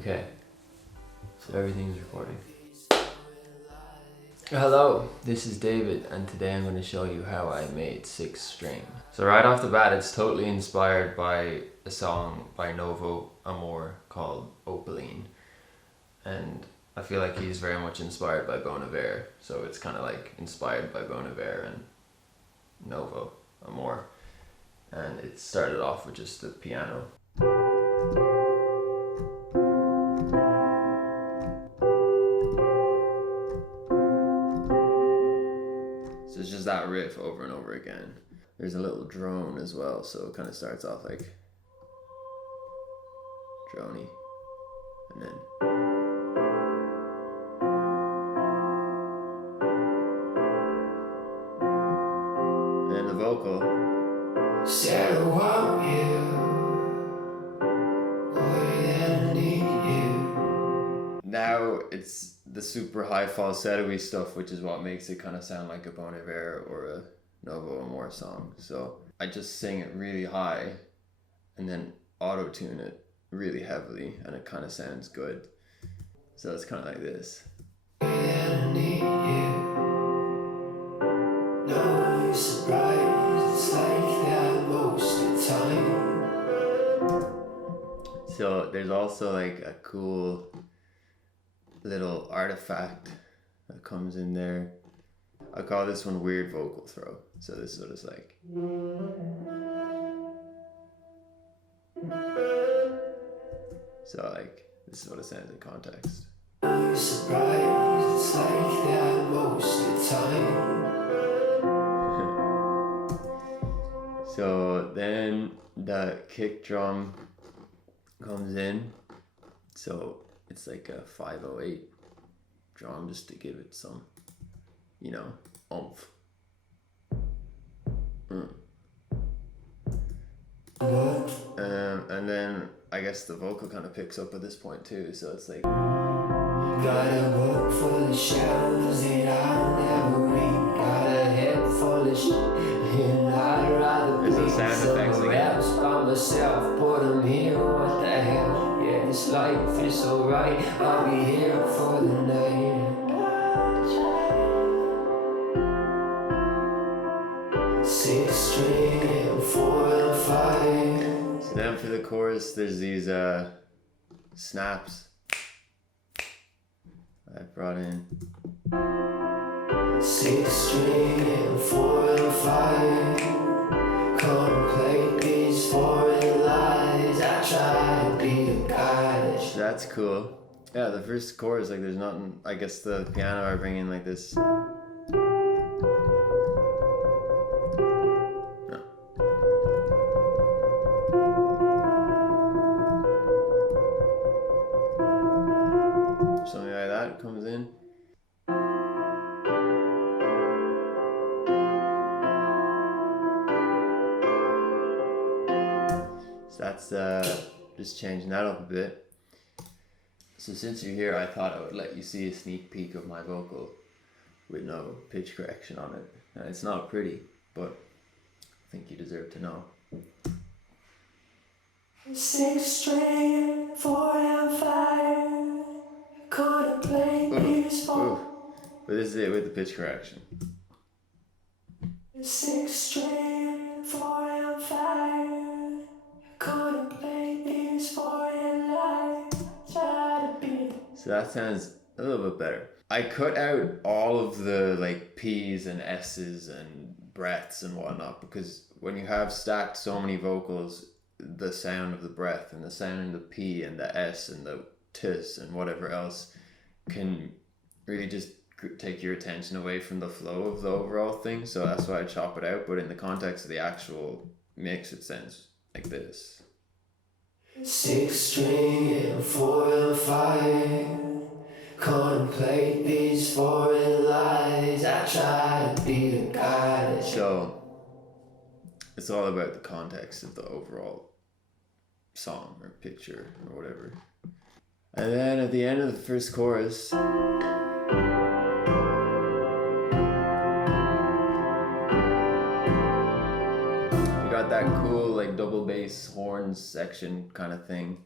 Okay, so everything's recording. Hello, this is David, and today I'm going to show you how I made 6 string. So right off the bat, it's totally inspired by a song by Novo Amor called Opaline. And I feel like he's very much inspired by Bon Iver, so it's kind of like inspired by Bon Iver and Novo Amor. And it started off with just the piano. So it's just that riff over and over again. There's a little drone as well, so it kind of starts off like drony, and then the vocal. Said I want you more than I need you. Now it's the super high falsetto-y stuff, which is what makes it kind of sound like a Bon Iver or a Novo Amor song. So I just sing it really high and then auto-tune it really heavily, and it kind of sounds good. So it's kind of like this. I need you. No surprise, it's like that most of the time. So there's also like a cool little artifact that comes in there. I call this one weird vocal throw. So this is what it's like. So like, this is what it sounds in context. No surprise, it's like that most of the time. So then the kick drum comes in. So it's like a 508 drum just to give it some, you know, oomph. And then I guess the vocal kind of picks up at this point too, so it's like, gotta work for the shadows that I'll never read. Got a head full of shit, and I'd rather be somewhere else by myself. But I'm here, what the hell? Yeah, this life is alright. I'll be here for the night. 6 string, 4 and 5. So then for the chorus, there's these snaps I brought in. 6 string, 4 and 5. Contemplate these foreign lies. I try to be the guy. That's cool. Yeah, the first chorus, like there's nothing. I guess the piano I bring in like this. Something like that comes in. So that's just changing that up a bit. So since you're here, I thought I would let you see a sneak peek of my vocal with no pitch correction on it. Now, it's not pretty, but I think you deserve to know. 6 string, 4 and 5. Contemplate these four. But this is it with the pitch correction. 6 string, 4 and 5. Contemplate these foreign lies. Try to be. So that sounds a little bit better. I cut out all of the like P's and S's and breaths and whatnot, because when you have stacked so many vocals, the sound of the breath and the sound of the P and the S and the T's and whatever else can really just take your attention away from the flow of the overall thing. So that's why I chop it out. But in the context of the actual mix, it sounds like this. 6 string, 4 and 5. Contemplate these foreign lies. I try to be the guy. So it's all about the context of the overall song or picture or whatever. And then at the end of the first chorus, we got that cool like double bass horns section kind of thing.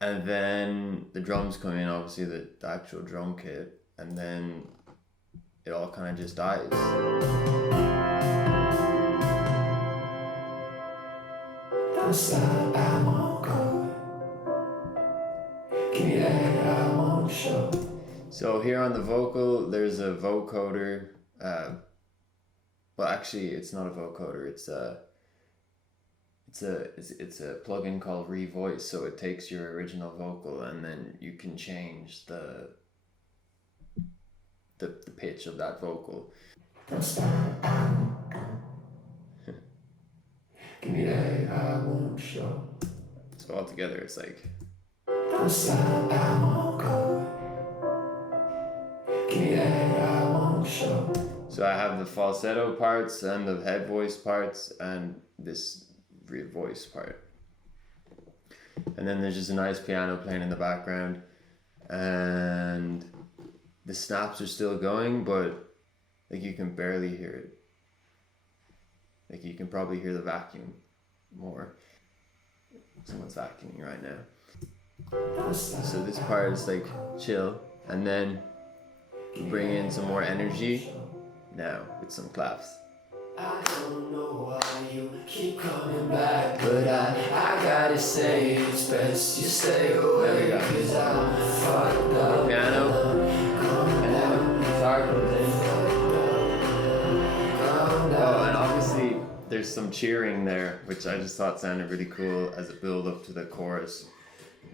And then the drums come in, obviously the actual drum kit, and then it all kind of just dies. Don't stop, I won't go. Give me that, I won't show. So here on the vocal, there's a vocoder. Well, actually, it's not a vocoder. It's a plugin called Revoice. So it takes your original vocal and then you can change the pitch of that vocal. Don't stop, I won't go. Give me that, I won't show. So all together, it's like. Don't stop, I won't go. Give me that, I won't show. So I have the falsetto parts and the head voice parts and this real voice part. And then there's just a nice piano playing in the background. And the snaps are still going, but like you can barely hear it. Like you can probably hear the vacuum more. Someone's vacuuming right now. So this part is like chill, and then we bring in some more energy now with some claps. I don't know why you keep coming back, but I gotta say it's best you stay away. There we go. 'Cause I'm fucked up. Piano, and then guitar comes in. Oh, and obviously there's some cheering there, which I just thought sounded really cool as a build up to the chorus.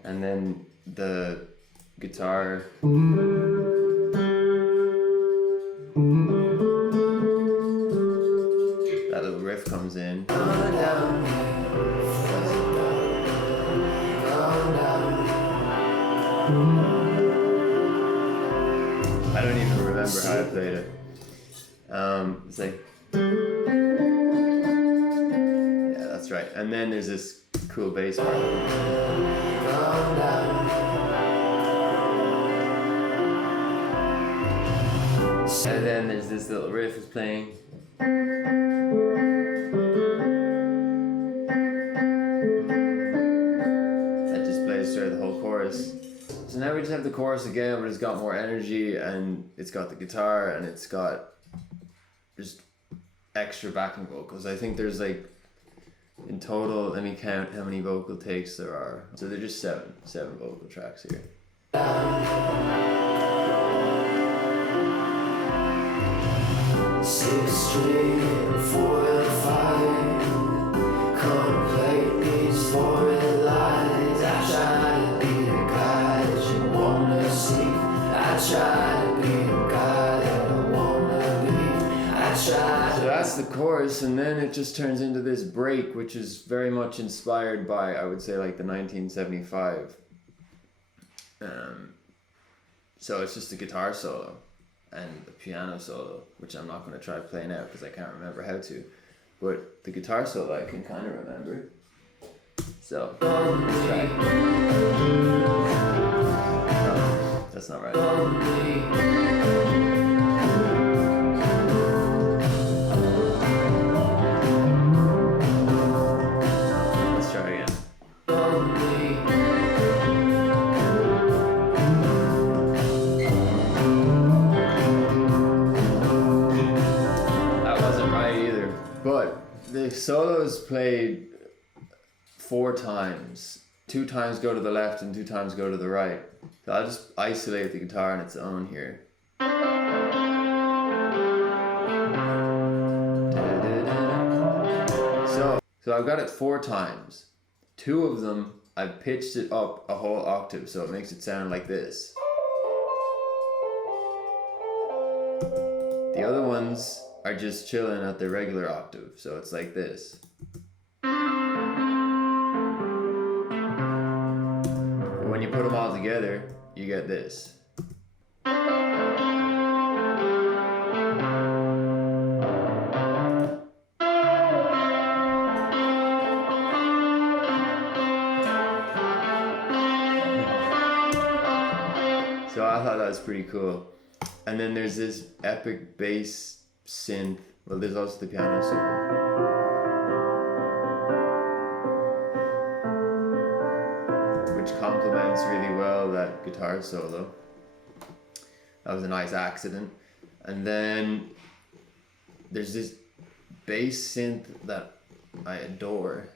And then the guitar. That little riff comes in. I don't even remember how I played it. It's like. Yeah, that's right. And then there's this cool bass part. And then there's this little riff is playing. That just plays through the whole chorus. So now we just have the chorus again, but it's got more energy and it's got the guitar and it's got just extra backing vocals. I think there's like, in total, let me count how many vocal takes there are. So they're just seven vocal tracks here. Six Street, 4 and 5. Contemplate these foreign lies. I try to be the guy that you wanna see. I try to be the guy that I wanna be. I try. So that's the chorus, and then it just turns into this break, which is very much inspired by, I would say, like the 1975. So it's just a guitar solo and the piano solo, which I'm not going to try playing out because I can't remember how to. But the guitar solo I can kind of remember. So, let's try. No, that's not right. Let's try again. But the solo is played 4 times. 2 times go to the left and 2 times go to the right. So I'll just isolate the guitar on its own here. So I've got it 4 times. 2 of them, I've pitched it up a whole octave, so it makes it sound like this. The other ones are just chilling at the regular octave, so it's like this. But when you put them all together, you get this. So I thought that was pretty cool. And then there's this epic bass synth. Well, there's also the piano solo. which complements really well that guitar solo. That was a nice accident. And then there's this bass synth that I adore.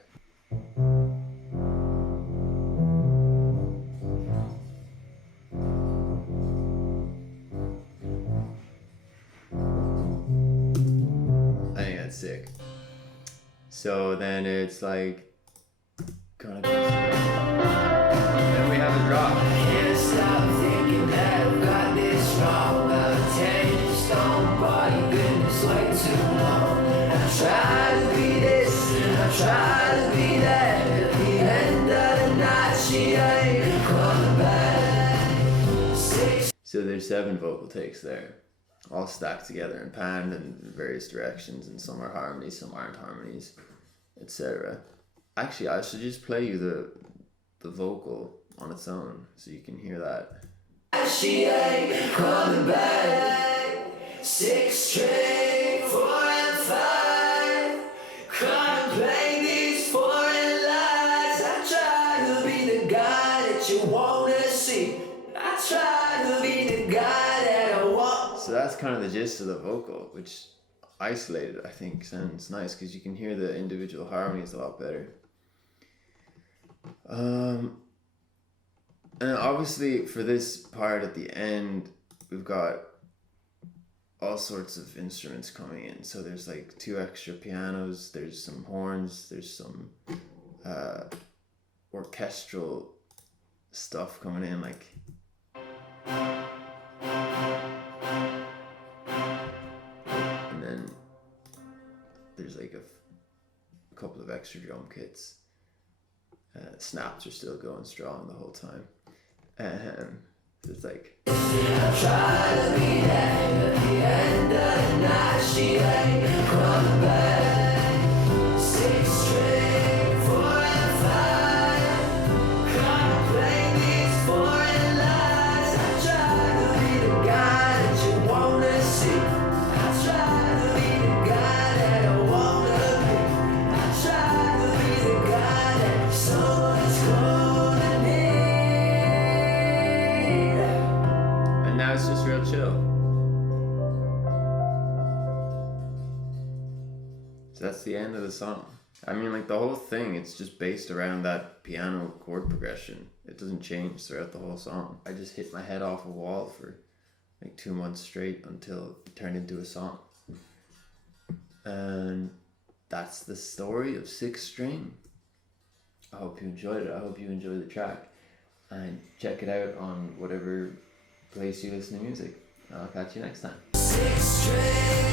I think that's sick. So then it's like kind of goes. Then we have a drop. Can't stop thinking that I've got this wrong. I've taken stone body goodness way too long. I try to be this and I try to be that. At the end of the night, she ain't coming back. So there's 7 vocal takes there, all stacked together and panned in various directions, and some are harmonies, some aren't harmonies, etc. Actually, I should just play you the vocal on its own so you can hear that. She ain't coming back. 6 string, 4 and 5. Contemplate these foreign lies. I try to be the guy that you wanna see. I try to be the guy that I want. So that's kind of the gist of the vocal, which isolated I think sounds nice because you can hear the individual harmonies a lot better. And obviously for this part at the end, we've got all sorts of instruments coming in. So there's like 2 extra pianos, there's some horns, there's some orchestral stuff coming in, like and then there's like a couple of extra drum kits. Snaps are still going strong the whole time. So it's like I try to be that at the end of the night, she ain't coming back. 6 string, 4 and 5. Contemplate these foreign lies. I try to be the guy that you wanna see. I try to be the guy that I wanna be. I try to be the guy that someone's gonna need. And now it's just real chill. So that's the end of the song. I mean, like the whole thing, it's just based around that piano chord progression. It doesn't change throughout the whole song. I just hit my head off a wall for like 2 months straight until it turned into a song. And that's the story of 6 String. I hope you enjoyed it. I hope you enjoyed the track. And check it out on whatever place you listen to music. I'll catch you next time. 6 String.